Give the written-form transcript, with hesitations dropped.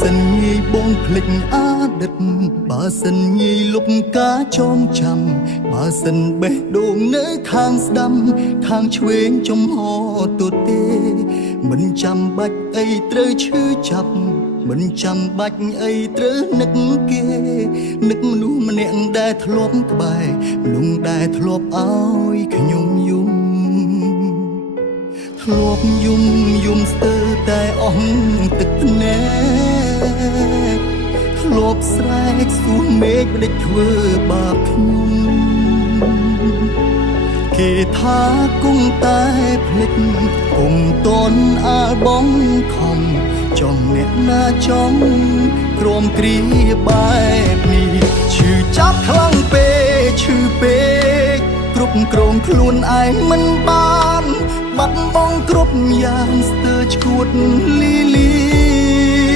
សិនញីបងភ្លេចអតីតបើសិនញីលុបការចងចាំបើសិនបេះដូងនៅខាងស្ដាំខាងឆ្វេងចំហទូទេមិនចាំបាច់អីត្រូវឈឺចាប់មិនចាំបាច់អីត្រូវនឹកគេនឹកមនុស្សម្នាក់ដែលធ្លាប់ក្បែរមនុស្សដែលធ្លាប់ឲ្យខ្ញុំយំធ្លាប់យំស្ទើរតែអស់ទឹកភ្នែកធ្លាប់ស្រែកសួរមេឃមិនដេចធ្វើបាបខ្ញុំគេថាគង់តែភ្លេចគង់តនអាលបងខំចង់អ្នកណាចង់ក្រមគ្រាបែបនេះឈឺចាប់ខ្លាំងពេកឈឺពេកគ្រប់គ្រងខ្លួនឯងមិនបានបាត់បង់គ្រប់យ៉ាងស្ទើរឈួតលី